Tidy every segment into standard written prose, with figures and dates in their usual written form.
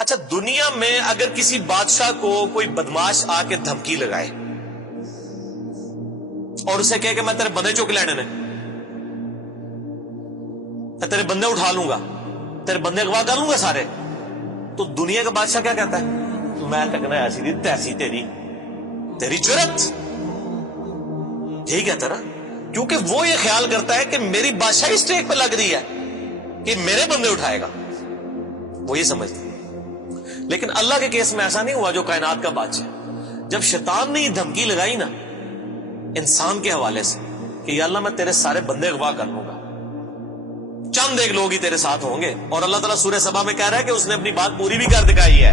اچھا، دنیا میں اگر کسی بادشاہ کو کوئی بدماش آ کے دھمکی لگائے اور اسے کہے کہ میں تیرے بندے چک لینے نے، میں تیرے بندے اٹھا لوں گا، تیرے بندے اغوا کر لوں گا سارے، تو دنیا کا بادشاہ کیا کہتا ہے؟ میں تکنا ایسی دی تیسی تیری جرت، یہی کہتا نا، کیونکہ وہ یہ خیال کرتا ہے کہ میری بادشاہی اسٹیک پہ لگ رہی ہے کہ میرے بندے اٹھائے گا، وہ یہ سمجھتا ہے۔ لیکن اللہ کے کیس میں ایسا نہیں ہوا جو کائنات کا بادشاہ، جب شیطان نے یہ دھمکی لگائی نا انسان کے حوالے سے کہ یا اللہ میں تیرے سارے بندے اغوا کر لوں گا، چند ایک لوگ ہی تیرے ساتھ ہوں گے، اور اللہ تعالیٰ سورہ سبا میں کہہ رہا ہے کہ اس نے اپنی بات پوری بھی کر دکھائی ہے،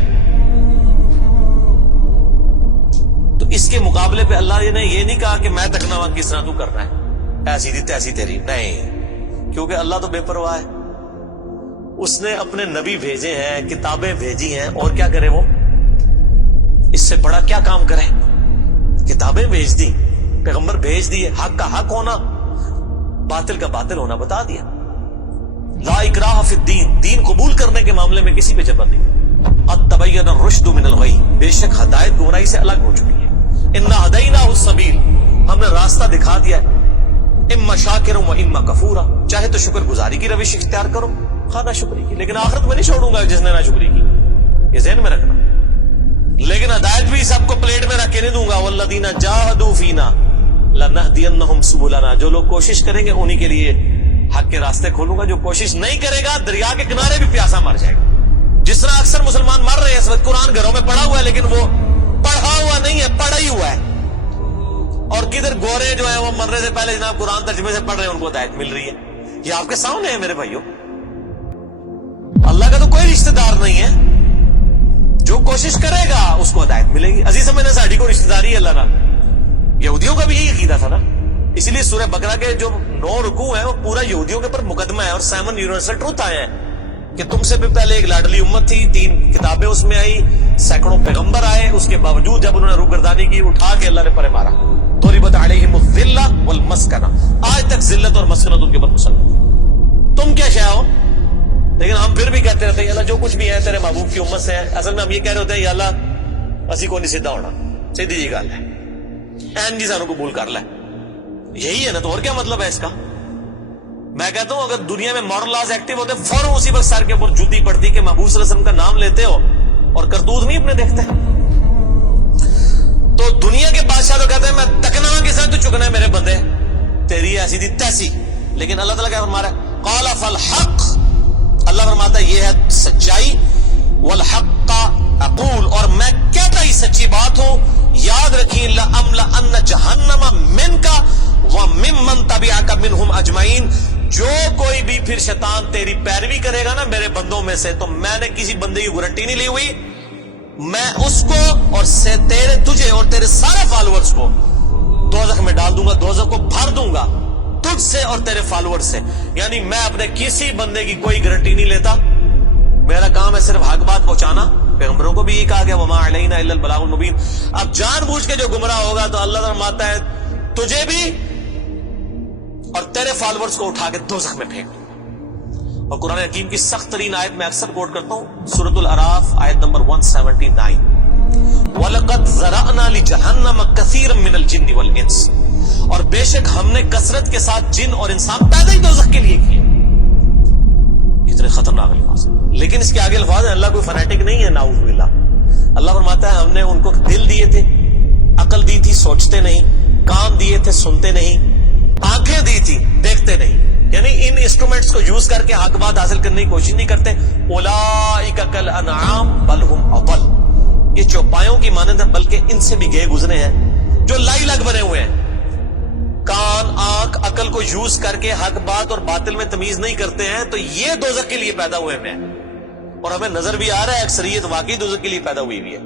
تو اس کے مقابلے پہ اللہ نے یہ نہیں کہا کہ میں تکنا کس طرح تو کرنا ہے، ایسی دی تیسی تیری، نہیں، کیونکہ اللہ تو بے پرواہ ہے، اس نے اپنے نبی بھیجے ہیں، کتابیں بھیجی ہیں، اور کیا کرے وہ؟ اس سے بڑا کیا کام کرے؟ کتابیں بھیج دی، پیغمبر بھیج دیے، حق کا حق ہونا، باطل کا باطل ہونا بتا دیا۔ لا اکراہ فی الدین، دین قبول کرنے کے معاملے میں کسی پہ جبر نہیں۔ قد تبین الرشد من الغی، بے شک ہدایت گمراہی سے الگ ہو چکی ہے۔ انا ہدیناہ السبیل، ہم نے راستہ دکھا دیا ہے، اما شاکر و اما کفورا، چاہے تو شکر گزاری کی روش اختیار کرو، نہ شکری کی، لیکن آخرت میں نہیں چھوڑوں گا جس نے نہ شکری کی، یہ ذہن میں رکھنا۔ لیکن ہدایت بھی سب کو پلیٹ میں رکھ کے نہیں دوں گا، والذین جاہدوا فینا لنہدینہم سبلنا، جو لوگ کوشش کریں گے انہی کے لیے حق کے راستے کھولوں گا، جو کوشش نہیں کرے گا دریا کے کنارے بھی پیاسا مر جائے گا۔ جس طرح اکثر مسلمان مر رہے ہیں اس وقت، قرآن گھروں میں پڑھا ہوا ہے لیکن وہ پڑھا ہوا نہیں ہے، پڑھا ہی ہوا ہے، اور کدھر گورے جو ہیں وہ مرنے سے پہلے جناب قرآن ترجمے سے پڑھ رہے ہیں، ان کو ہدایت مل رہی ہے۔ یہ آپ کے سامنے ہے میرے بھائیوں، اللہ کا تو کوئی رشتہ دار نہیں ہے، جو کوشش کرے گا اس کو ہدایت ملے گی۔ عزیز میں نے ساڑھی کو رشتہ داری ہے اللہ نہ، یہودیوں کا بھی یہی عقیدہ تھا نا، اسی لیے سورہ بقرہ کے جو 9 رکوع ہیں وہ پورا یہودیوں کے اوپر مقدمہ ہے، اور 7 یونیورسل ٹروتھ آئے ہیں کہ تم سے بھی پہلے ایک لاڈلی امت تھی، 3 کتابیں اس میں آئی، سینکڑوں پیغمبر آئے، اس کے باوجود جب انہوں نے روگردانی کی اٹھا کے اللہ نے پرے مارا، ضربت علیہم الذلہ والمسکنہ، آج تک ذلت اور مسکنت ان کے اوپر مسلط، تم کیا شے ہو؟ لیکن ہم پھر بھی کہتے رہتے ہیں اللہ جو کچھ بھی ہے تیرے محبوب کی امت سے ہے۔ اصل میں ہم یہ کہہ رہے ہوتے ہیں یا اللہ اسی کو نہیں سیدھا ہونا، سیدھی جی گل ہے، این جی سانو قبول کر لے، یہی ہے نا، تو اور کیا مطلب ہے اس کا؟ میں کہتا ہوں اگر دنیا میں مارل لاز ایکٹیو ہوتے فوراً اسی وقت سر کے اوپر جوتی پڑتی کہ محبوب صلی اللہ علیہ وسلم کا نام لیتے ہو اور کرتوت نہیں اپنے دیکھتے۔ تو دنیا کے بادشاہ تو کہتے ہیں میں تکنا کس طرح تو چکنا ہے میرے بندے، تیری ایسی دی تیسی، لیکن اللہ تعالیٰ کیا فرما رہا ہے؟ قال فالحق، اللہ فرماتا ہے یہ ہے سچائی، والحق اقول، اور میں کہتا ہی سچی بات ہوں، یاد رکھیں لأملأن جہنم منک وممن تبعک منہم اجمعین، جو کوئی بھی پھر شیطان تیری پیروی کرے گا نا میرے بندوں میں سے، تو میں نے کسی بندے کی گارنٹی نہیں لی ہوئی، میں اس کو اور تجھے اور تیرے سارے فالوورز کو دوزخ میں ڈال دوں گا، دوزخ کو بھر دوں گا تجھ سے اور تیرے فالوور سے، یعنی میں اپنے کسی بندے کی کوئی گارنٹی نہیں لیتا، میرا کام ہے صرف حق بات پہنچانا۔ پیغمبروں کو بھی یہ کہا گیا وما علینا الا البلاغ المبین۔ اب جان بوجھ کے جو گمراہ ہوگا تو اللہ فرماتا ہے تجھے بھی اور تیرے فالوورز کو اٹھا کے دوزخ میں پھینک دوں۔ اور قرآن حکیم کی سخت ترین آیت میں اکثر کوٹ کرتا ہوں، سورۃ الاعراف آیت نمبر 179، وَلَقَدْ ذَرَأْنَا لِجَهَنَّمَ كَثِيرًا مِنَ الْجِنِّ وَالْإِنسِ، اور بے شک ہم نے کثرت کے ساتھ جن اور انسان پیدا ہی دوزخ کے لیے کیے۔ کتنے خطرناک الفاظ ہیں، لیکن اس کے آگے الفاظ ہیں اللہ کوئی فنیٹک نہیں ہے، نعوذ باللہ۔ اللہ فرماتا ہے ہم نے ان کو دل دیے تھے، عقل دی تھی سوچتے نہیں، کان دیے تھے سنتے نہیں، آنکھیں دی تھی دیکھتے نہیں، یعنی ان انسٹرومنٹس کو یوز کر کے حق بات حاصل کرنے کی کوشش نہیں کرتے۔ اولئک کالانعام بل هم اضل، یہ چوپایوں کی مانند ہے بلکہ ان سے بھی گئے گزرے ہیں، جو لائی لگ بنے ہوئے ہیں، کان آنکھ عقل کو یوز کر کے حق بات اور باطل میں تمیز نہیں کرتے ہیں، تو یہ دوزخ کے لیے پیدا ہوئے ہیں، اور ہمیں نظر بھی آ رہا ہے اکثریت واقعی دوزخ کے لیے پیدا ہوئی بھی ہے۔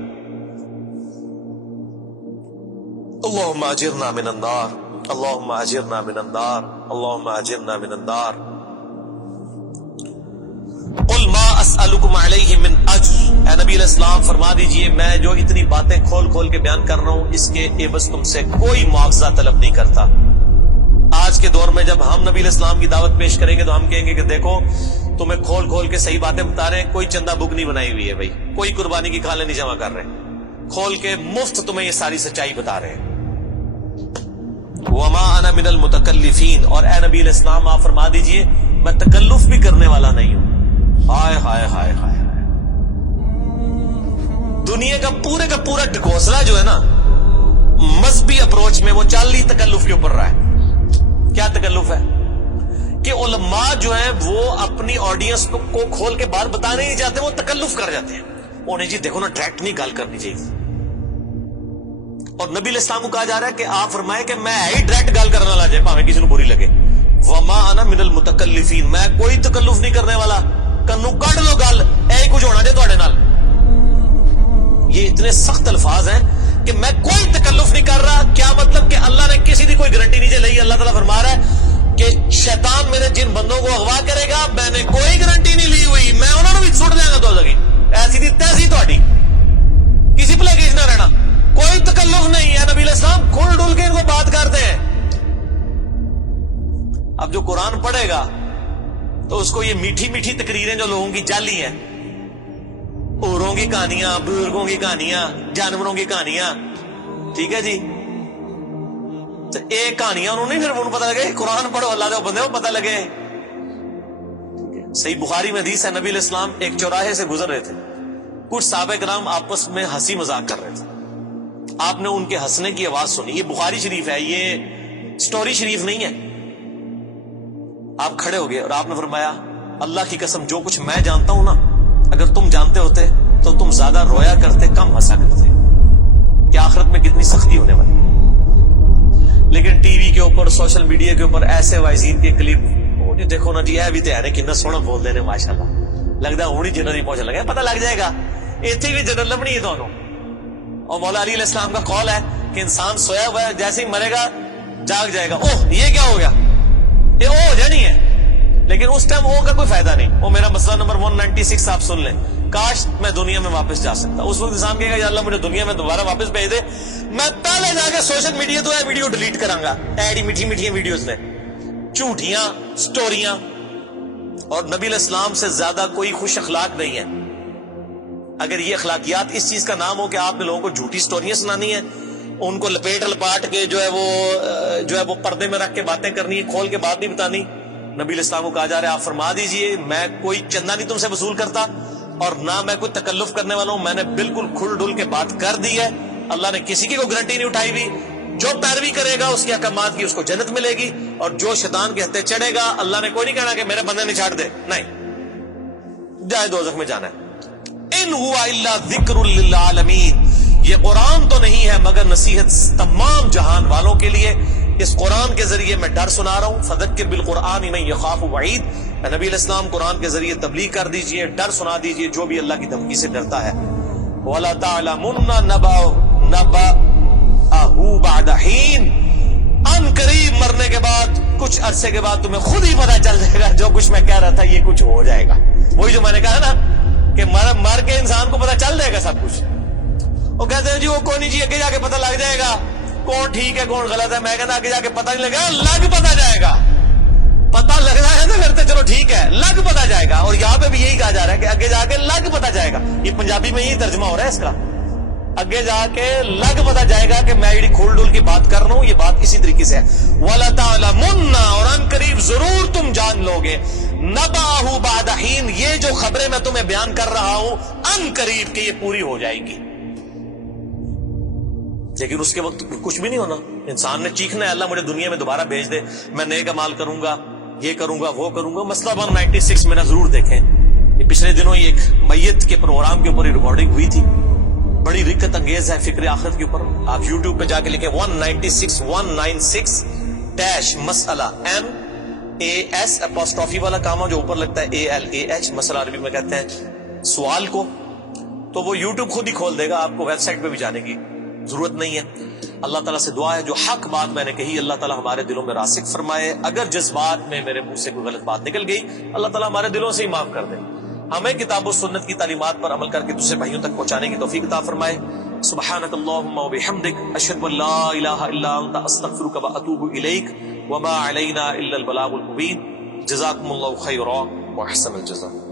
اللہم اجرنا من النار، اللہم اجرنا من النار، اللہم اجرنا من النار۔ قل ما اسألکم علیہ من اجر، اے نبی علیہ السلام فرما دیجئے میں جو اتنی باتیں کھول کھول کے بیان کر رہا ہوں اس کے عوض تم سے کوئی معاوضہ طلب نہیں کرتا۔ آج کے دور میں جب ہم نبی علیہ السلام کی دعوت پیش کریں گے تو ہم کہیں گے کہ دیکھو تمہیں کھول کھول کے صحیح باتیں بتا رہے ہیں. کوئی چندہ بک نہیں بنائی ہوئی ہے بھائی, کوئی قربانی کی کھالیں نہیں جمع کر رہے, کھول کے مفت تمہیں یہ ساری سچائی بتا رہے ہیں. وما انا من المتکلفین, اور اے نبی علیہ السلام آپ فرما دیجئے میں تکلف بھی کرنے والا نہیں ہوں. ہائے ہائے ہائے ہائے, دنیا کا پورا ڈھکوسلا جو ہے نا مذہبی اپروچ میں وہ چال ہی تکلف کے اوپر رہا ہے. کیا تکلف ہے کہ علماء جو ہیں وہ اپنی آڈینس کو کھول کے بات بتانے نہیں چاہتے, وہ تکلف کر جاتے ہیں. انہیں جی دیکھو نا ڈائریکٹ نہیں گال کرنی چاہیے, اور نبی علیہ السلام کو کہا جا رہا ہے کہ آپ فرمائے کہ میں ہی ڈائریکٹ گال کرنے والا جائے پاویں کسی کو بری لگے. وما انا من المتکلفین, میں کوئی تکلف نہیں کرنے والا. کنو کڈ لو گل, اے کچھ ہونا جے تواڈے نال. یہ اتنے سخت الفاظ ہیں کہ میں کوئی تکلف نہیں کر رہا. کیا مطلب کہ اللہ نے کسی کی کوئی گارنٹی نہیں لئی. اللہ تعالیٰ فرما رہا ہے کہ شیطان میرے جن بندوں کو اغوا کرے گا میں نے کوئی گارنٹی نہیں لی ہوئی, میں انہوں نے بھی سٹ دیا گا. تو لگی ایسی دی تیسی تہاڈی, کسی پلے کیس نہ رہنا, کوئی تکلف نہیں ہے. نبی علیہ السلام کھل ڈل کے ان کو بات کرتے ہیں. اب جو قرآن پڑھے گا تو اس کو یہ میٹھی میٹھی تقریریں جو لوگوں کی جعلی ہیں, اوروں کی کہانیاں, بزرگوں کی کہانیاں, جانوروں کی کہانیاں, ٹھیک ہے جی, تو ایک کہانیاں انہوں نے پھر انہوں پتہ لگے. قرآن پڑھو اللہ دے بندے کو پتہ لگے. صحیح بخاری میں حدیث ہے, نبی علیہ السلام ایک چوراہے سے گزر رہے تھے, کچھ صحابہ کرام آپس میں ہنسی مذاق کر رہے تھے. آپ نے ان کے ہنسنے کی آواز سنی. یہ بخاری شریف ہے, یہ سٹوری شریف نہیں ہے. آپ کھڑے ہو گئے اور آپ نے فرمایا اللہ کی قسم جو کچھ میں جانتا ہوں نا, اگر تم جانتے ہوتے تو تم زیادہ رویا کرتے, کم ہنسا کرتے. کہ آخرت میں کتنی سختی ہونے والی. لیکن ٹی وی کے اوپر, سوشل میڈیا کے اوپر ایسے وائزین کے کلپ, جی دیکھو نا جی اے بھی تیار ہے کتنا سونا بول دے رہے ماشاءاللہ, لگتا ہے ہونی جنت ہی پہنچ لگا. پتہ لگ جائے گا اتنے بھی جنت لبنی ہے دونوں. اور مولا علی علیہ السلام کا قول ہے کہ انسان سویا ہوا ہے, جیسے ہی مرے گا جاگ جائے گا. اوہ یہ کیا ہو گیا, یہ او ہو جانی ہے. لیکن اس ٹائم او کا کوئی فائدہ نہیں. وہ میرا مسئلہ نمبر 196 آپ سن لیں. کاش میں دنیا میں واپس جا سکتا. اس وقت انسان کہے گا یا اللہ مجھے دنیا میں دوبارہ واپس بھیج دے, میں پہلے جا کے سوشل میڈیا تو ویڈیو ڈیلیٹ کراں گا. ایڈی میٹھی میٹھی ویڈیوز نے, جھوٹیاں سٹوریاں. اور نبی علیہ السلام سے زیادہ کوئی خوش اخلاق نہیں ہے. اگر یہ اخلاقیات اس چیز کا نام ہو کہ آپ نے لوگوں کو جھوٹی سٹوریاں سنانی ہیں, ان کو لپیٹ لپاٹ کے جو ہے وہ پردے میں رکھ کے باتیں کرنی ہے, کھول کے بات نہیں بتانی. نبی علیہ السلام کو کہا جا رہا ہے آپ فرما دیجئے میں کوئی چندہ نہیں تم سے وصول کرتا, اور نہ میں کوئی تکلف کرنے والا ہوں. میں نے بالکل کھل ڈل کے بات کر دی ہے. اللہ نے کسی کی کوئی گارنٹی نہیں اٹھائی ہوئی. جو پیروی کرے گا اس کے احکامات کی اس کو جنت ملے گی, اور جو شیطان کے ہتھے چڑھے گا اللہ نے کوئی نہیں کہنا کہ میرے بندے نے چھاڑ دے, نہیں جائے دوزخ میں جانا ہے. ان ہوا الا ذکر للعالمین, یہ قرآن تو نہیں ہے مگر نصیحت تمام جہان والوں کے لیے. اس قرآن کے ذریعے میں ڈر سنا رہا ہوں. فذکر بالقرآن من یخاف وعید, نبی علیہ السلام قرآن کے ذریعے تبلیغ کر دیجئے, ڈر سنا دیجئے جو بھی اللہ کی دھمکی سے ڈرتا ہے. وَلَا تَعْلَمُنَّ نَبَأَهُ بَعْدَ حِينٍ, ان قریب مرنے کے بعد کچھ عرصے کے بعد تمہیں خود ہی پتہ چل جائے گا جو کچھ میں کہہ رہا تھا یہ کچھ ہو جائے گا. وہی جو میں نے کہا نا کہ مر کے انسان کو پتہ چل جائے گا سب کچھ. وہ کہتے ہیں جی وہ کوئی نہیں جی, آگے جا کے پتہ لگ جائے گا کون ٹھیک ہے کون غلط ہے. میں کہتا آگے جا کے پتہ نہیں لگا, لگ پتہ جائے گا. پتہ لگ رہا ہے تو پھر تو چلو ٹھیک ہے, لگ پتہ جائے گا. اور یہاں پہ بھی یہی کہا جا رہا ہے کہ آگے جا کے لگ پتہ جائے گا. یہ پنجابی میں یہی ترجمہ ہو رہا ہے اس کا, آگے جا کے لگ پتہ جائے گا کہ میں یہ کھول ڈول کی بات کر رہا ہوں, یہ بات اسی طریقے سے ہے. وَلَا تَعْلَمُنَّ, اور ان قریب ضرور تم جان لو گے, نَبَأَهُ بَعْدَ حِينٍ, یہ جو خبریں میں تمہیں بیان کر رہا ہوں ان قریب کہ یہ پوری ہو جائے گی. لیکن اس کے وقت کچھ بھی نہیں ہونا. انسان نے چیخنا ہے اللہ مجھے دنیا میں دوبارہ بھیج دے, میں نیک اعمال کروں گا, یہ کروں گا وہ کروں گا. مسئلہ 196 میں نہ ضرور دیکھیں, یہ پچھلے دنوں ہی ایک میت کے پروگرام کے اوپر ریکارڈنگ ہوئی تھی, بڑی رکت انگیز ہے فکر آخرت کے اوپر. آپ یوٹیوب پہ جا کے لکھیں 196 مسئلہ MAS والا کام جو اوپر لگتا ہے ALAH, مسئلہ عربی میں کہتے ہیں سوال کو, تو وہ یوٹیوب خود ہی کھول دے گا. آپ کو ویب سائٹ پہ بھی جانے کی ضرورت نہیں ہے. اللہ تعالیٰ سے دعا ہے جو حق بات میں نے کہی اللہ تعالیٰ ہمارے دلوں میں راسخ فرمائے. اگر جذبات میں میرے منہ سے کوئی غلط بات نکل گئی اللہ تعالیٰ ہمارے دلوں سے ہی معاف کر دے. ہمیں کتاب و سنت کی تعلیمات پر عمل کر کے دوسرے بھائیوں تک پہنچانے کی توفیق عطا فرمائے. سبحانک اللہم و بحمدک, اشہد ان لا الہ الا انت, استغفرک و اتوب الیک, وما علینا الا البلاغ المبین. جزاکم اللہ خیرا. وأحسن الجزاء.